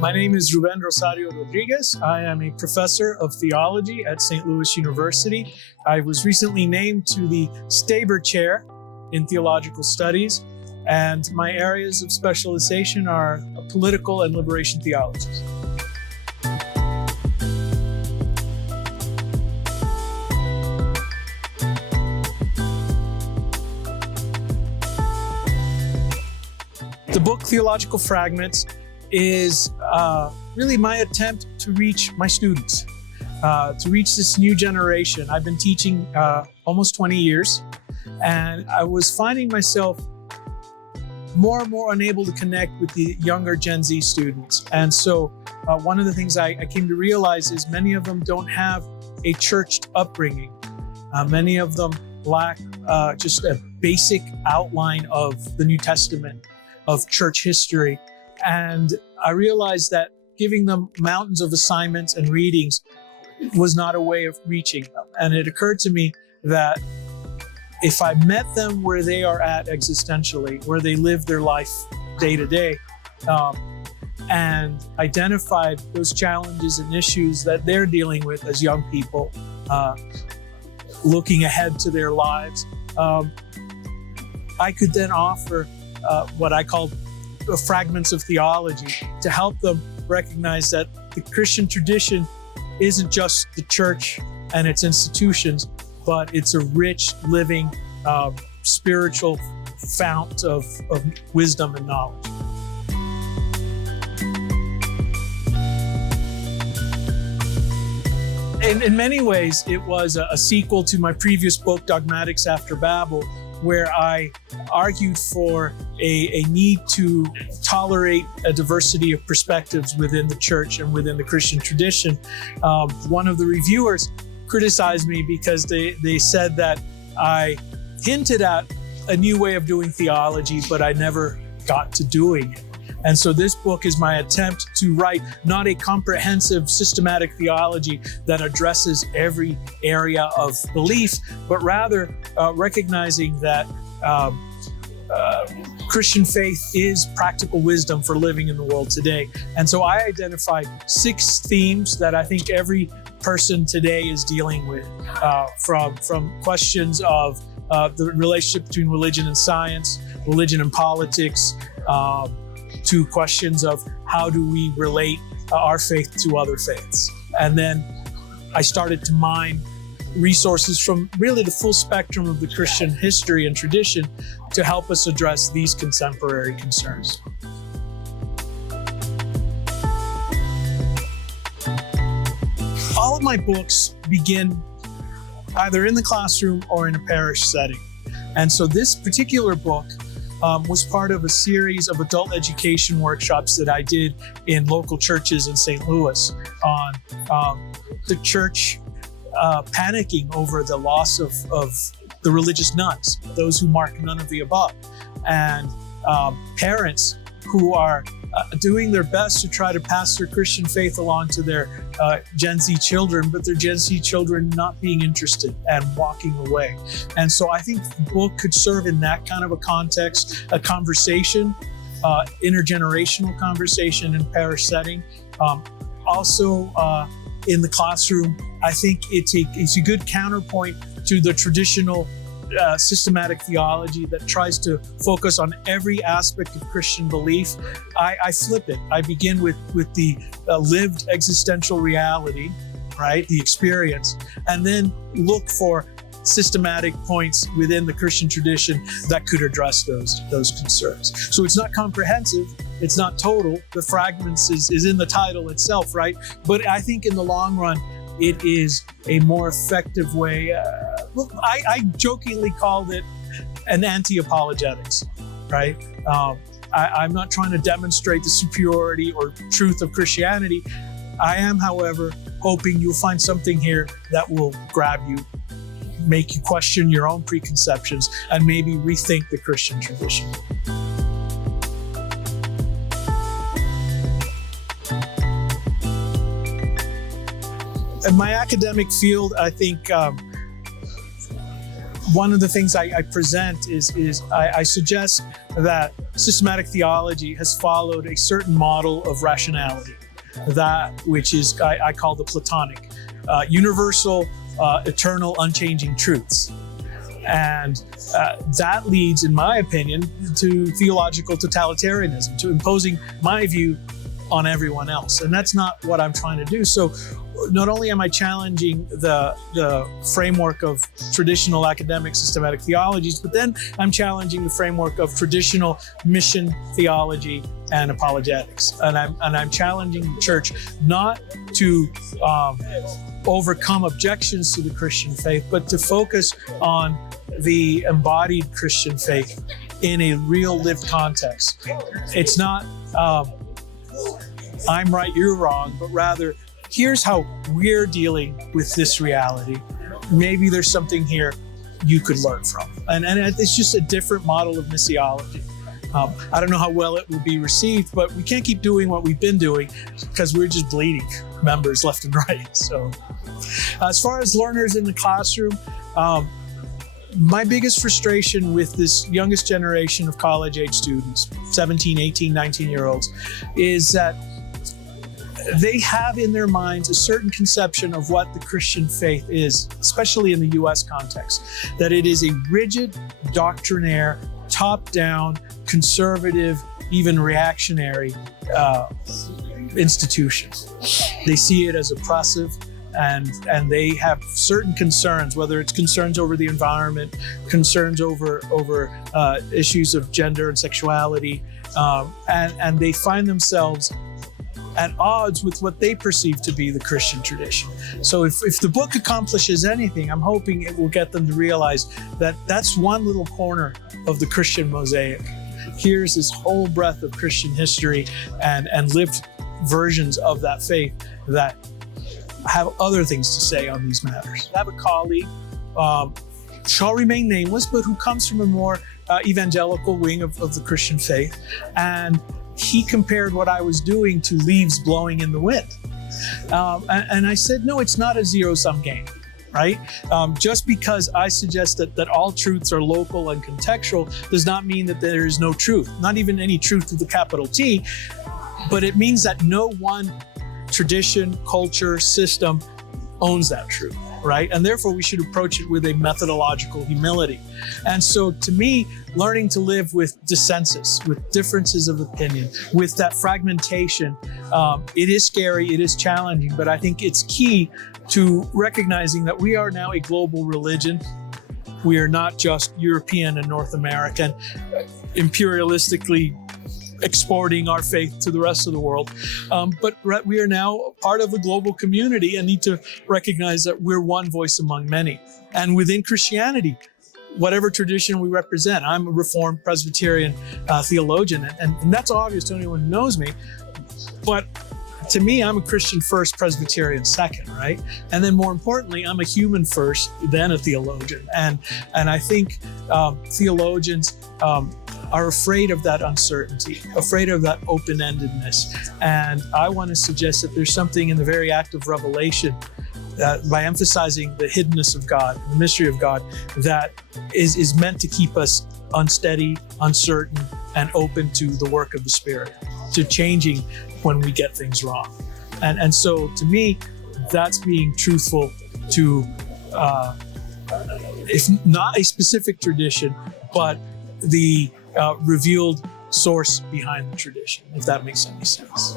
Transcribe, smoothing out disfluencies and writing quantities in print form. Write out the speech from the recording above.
My name is Rubén Rosario Rodríguez. I am a professor of theology at St. Louis University. I was recently named to the Staber Chair in Theological Studies, and my areas of specialization are political and liberation theologies. The book Theological Fragments is really my attempt to reach my students, to reach this new generation. I've been teaching almost 20 years, and I was finding myself more and more unable to connect with the younger Gen Z students. And so one of the things I came to realize is many of them don't have a churched upbringing. Many of them lack just a basic outline of the New Testament, of church history. And I realized that giving them mountains of assignments and readings was not a way of reaching them. And it occurred to me that if I met them where they are at existentially, where they live their life day to day, and identified those challenges and issues that they're dealing with as young people, looking ahead to their lives, I could then offer what I call fragments of theology to help them recognize that the Christian tradition isn't just the church and its institutions, but it's a rich, living, spiritual fount of wisdom and knowledge. In many ways, it was a sequel to my previous book, Dogmatics After Babel, where I argued for a need to tolerate a diversity of perspectives within the church and within the Christian tradition. One of the reviewers criticized me because they said that I hinted at a new way of doing theology, but I never got to doing it. And so this book is my attempt to write not a comprehensive systematic theology that addresses every area of belief, but rather recognizing that Christian faith is practical wisdom for living in the world today. And so I identified 6 themes that I think every person today is dealing with, from questions of the relationship between religion and science, religion and politics, to questions of how do we relate our faith to other faiths. And then I started to mine resources from really the full spectrum of the Christian history and tradition to help us address these contemporary concerns. All of my books begin either in the classroom or in a parish setting. And so this particular book was part of a series of adult education workshops that I did in local churches in St. Louis on the church panicking over the loss of the religious nuns, those who mark none of the above, and parents who are doing their best to try to pass their Christian faith along to their Gen Z children, but their Gen Z children not being interested and walking away. And so I think the book could serve in that kind of a context, a conversation, intergenerational conversation in parish setting. Also in the classroom, I think it's a good counterpoint to the traditional systematic theology that tries to focus on every aspect of Christian belief. I flip it. I begin with the lived existential reality, right, the experience, and then look for systematic points within the Christian tradition that could address those concerns. So it's not comprehensive, it's not total. The fragments is in the title itself, right? But I think in the long run, it is a more effective way. I jokingly called it an anti-apologetics, right? I'm not trying to demonstrate the superiority or truth of Christianity. I am, however, hoping you'll find something here that will grab you, make you question your own preconceptions, and maybe rethink the Christian tradition. In my academic field, I think one of the things I present is I suggest that systematic theology has followed a certain model of rationality, that which is I call the Platonic, universal, eternal, unchanging truths. And that leads, in my opinion, to theological totalitarianism, to imposing my view on everyone else. And that's not what I'm trying to do. So not only am I challenging the framework of traditional academic systematic theologies, but then I'm challenging the framework of traditional mission theology and apologetics. And I'm challenging the church not to overcome objections to the Christian faith, but to focus on the embodied Christian faith in a real lived context. It's not I'm right, you're wrong, but rather, here's how we're dealing with this reality. Maybe there's something here you could learn from. And it's just a different model of missiology. I don't know how well it will be received, but we can't keep doing what we've been doing because we're just bleeding members left and right. So as far as learners in the classroom, my biggest frustration with this youngest generation of college-age students, 17, 18, 19-year-olds, is that they have in their minds a certain conception of what the Christian faith is, especially in the U.S. context, that it is a rigid, doctrinaire, top-down, conservative, even reactionary institution. They see it as oppressive, and they have certain concerns, whether it's concerns over the environment, concerns over issues of gender and sexuality, and they find themselves at odds with what they perceive to be the Christian tradition. So if the book accomplishes anything, I'm hoping it will get them to realize that that's one little corner of the Christian mosaic. Here's this whole breadth of Christian history and lived versions of that faith that have other things to say on these matters. I have a colleague, shall remain nameless, but who comes from a more evangelical wing of the Christian faith. And he compared what I was doing to leaves blowing in the wind. And I said, no, it's not a zero-sum game, right? Just because I suggest that all truths are local and contextual does not mean that there is no truth, not even any truth with a capital T, but it means that no one tradition, culture, system owns that truth, right? And therefore we should approach it with a methodological humility. And so to me, learning to live with dissensus, with differences of opinion, with that fragmentation, it is scary, it is challenging, but I think it's key to recognizing that we are now a global religion. We are not just European and North American, imperialistically exporting our faith to the rest of the world. But we are now part of a global community and need to recognize that we're one voice among many. And within Christianity, whatever tradition we represent, I'm a Reformed Presbyterian theologian, and that's obvious to anyone who knows me. But to me, I'm a Christian first, Presbyterian second, right? And then more importantly, I'm a human first, then a theologian. And I think theologians are afraid of that uncertainty, afraid of that open-endedness. And I want to suggest that there's something in the very act of revelation by emphasizing the hiddenness of God, the mystery of God, that is meant to keep us unsteady, uncertain, and open to the work of the Spirit, to changing when we get things wrong. And so to me, that's being truthful to, if not a specific tradition, but the revealed source behind the tradition, if that makes any sense.